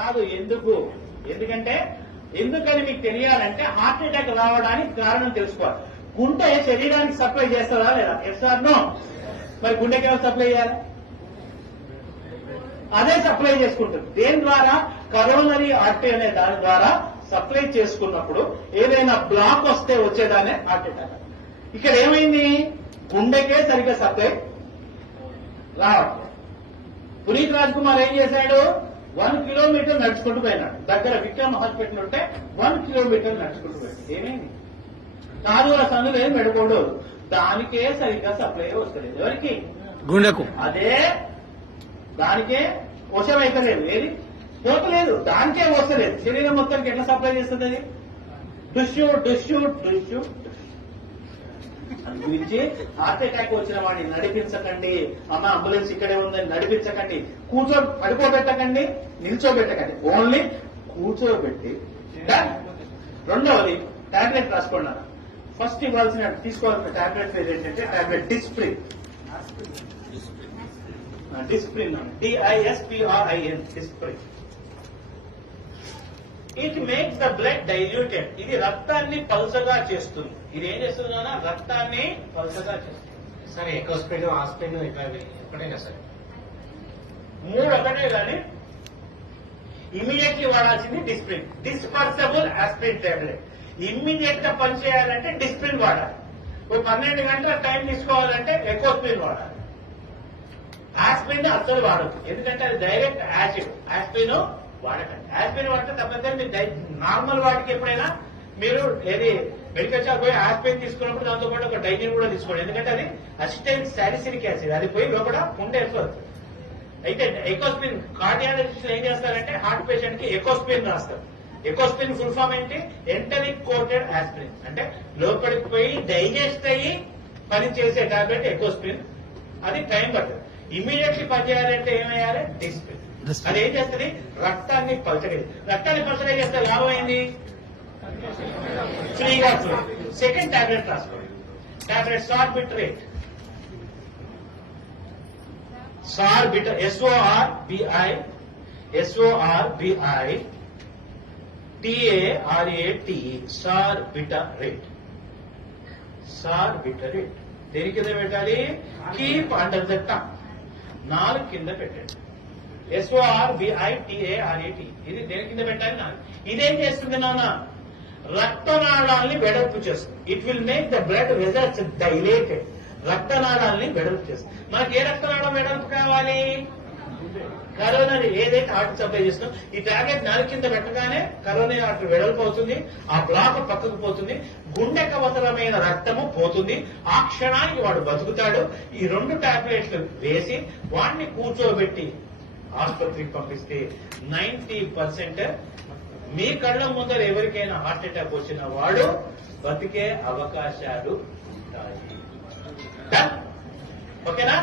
కాదు. ఎందుకంటే ఎందుకని మీకు తెలియాలంటే హార్ట్ అటాక్ రావడానికి కారణం తెలుసుకోవాలి. గుండె శరీరానికి సప్లై చేస్తుందా లేదా? Yes or no? మరి గుండెకి ఎవరు సప్లై చేయాలి? అదే సప్లై చేసుకుంటుంది. దేని ద్వారా? కరోనరీ ఆర్టరీ అనే దాని ద్వారా సప్లై చేసుకున్నప్పుడు ఏదైనా బ్లాక్ వస్తే వచ్చేదానే హార్ట్ అటాక్. ఇక్కడ ఏమైంది? గుండెకే సరిగ్గా సప్లై రావట్లేదు. పునీత్ రాజ్ కుమార్ ఏం చేశాడు? 1 కిలోమీటర్ నడుచుకుంటూ పోయినాడు. దగ్గర విక్రమ్ హాస్పిటల్ ఉంటే 1 కిలోమీటర్ నడుచుకుంటూ పోయాడు. ఏమైంది? కాదుల సందులు ఏం పెడకూడదు. దానికే సరిగ్గా సప్లై వస్తలేదు. ఎవరికి? గుండెకు. అదే దానికే వశమైతలేదు. ఏది పోతలేదు, దానికే వస్తలేదు. శరీరం మొత్తానికి ఎట్లా సప్లై చేస్తుంది అది? డుష్యూ డుష్యూ డుష్యూ. గురించి హార్ట్ అటాక్ వచ్చిన వాడిని నడిపించకండి. అమ్మ అంబులెన్స్ ఇక్కడే ఉందని నడిపించకండి. పడుకోబెట్టకండి, నిల్చోబెట్టకండి. ఓన్లీ కూర్చోబెట్టి. రెండవది టాబ్లెట్ రాసుకోండి. ఫస్ట్ తీసుకోవాల్సిన టాబ్లెట్ ఏంటంటే tablet Disprin. Disprin, DISPRIN, Disprin. It makes the blood diluted. ఇది రక్తాన్ని పలుచగా చేస్తుంది. ఇది ఏం చేస్తుంది? రక్తాన్ని పలుచగా చేస్తుంది. సరే, ఎకోస్ప్రిన్, ఆస్ప్రిన్ ఎక్కడైనా సరే 3 ఒకటే కానీ ఇమీడియట్లీ వాడాల్సింది Disprin. Dispersible aspirin tablet. Immediate గా పనిచేయాలంటే డిస్ప్రిన్ వాడాలి. 12 గంటల టైం తీసుకోవాలంటే ఎకోస్ప్రిన్ వాడాలి. ఆస్ప్రిన్ అస్సలు వాడదు, ఎందుకంటే అది డైరెక్ట్ యాసిడ్. ఆస్ప్రిన్ వాడకండి. ఆస్ప్రిన్ వాడితే తప్పనిసరి మీరు నార్మల్ వాటికి ఎప్పుడైనా మీరు ఏది మెడికల్ షాప్ పోయి ఆస్ప్రిన్ తీసుకున్నప్పుడు దాంతో పాటు ఒక డైజిన్ కూడా తీసుకోండి. ఎందుకంటే అది అసిటైల్ సాలిసిలిక్ యాసిడ్. అది పోయి లోపల ఉంటే వెళ్ళిపోతుంది. అయితే ఎకోస్ప్రిన్ కార్డియాలజిస్ట్ ఏం చేస్తారంటే హార్ట్ పేషెంట్ కి ఎకోస్ప్రిన్ రాస్తారు. ఎకోస్ప్రిన్ ఫుల్ ఫామ్ ఏంటి? Enteric coated aspirin. అంటే లోపలికి పోయి డైజెస్ట్ అయ్యి పని చేసే టాబ్లెట్ ఎకోస్ప్రిన్. అది టైం పడుతుంది. ఇమీడియట్లీ పనిచేయాలంటే ఏమయ్యాలి? డిస్ప్రిన్. అది ఏం చేస్తుంది? రక్తాన్ని పలచగా చేస్తే లాభం ఏంది? ఫ్రీగా ఫ్లో. సెకండ్ టాబ్లెట్ రాసుకోండి. టాబ్లెట్ సార్బిట్రేట్. SORBITARATE. సార్బిటరేట్. సార్బిటరేట్ దేని కింద పెట్టాలి? Keep under the tongue. 4 కింద పెట్టండి. SORBITARATE. ఇది దేని కింద పెట్టాలి? 4. ఇదేం చేస్తుంది నాన్న? రక్తనాళాల్ని వెడల్పు చేస్తుంది. It will make the blood vessels dilated. రక్తనాళాల్ని వెడల్పు చేస్తుంది. మనకి ఏ రక్తనాళం వెడల్పు కావాలి? కరోనరీ ఏదైతే హార్ట్ సప్లై చేస్తుందో ఈ టాబ్లెట్ 4 కింద పెట్టగానే కరోనరీ హార్ట్ వెడల్పు అవుతుంది. ఆ బ్లాక్ పక్కకు పోతుంది. గుండెకు అవసరమైన రక్తము పోతుంది. ఆ క్షణానికి వాడు బతుకుతాడు. ఈ 2 టాబ్లెట్లు వేసి వాడిని కూర్చోబెట్టి ఆసుపత్రికి పంపిస్తే 90% మీ కళ్ళ ముందర ఎవరికైనా హార్ట్ అటాక్ వచ్చిన వాడు బతికే అవకాశాలు ఉంటాయి. ఓకేనా?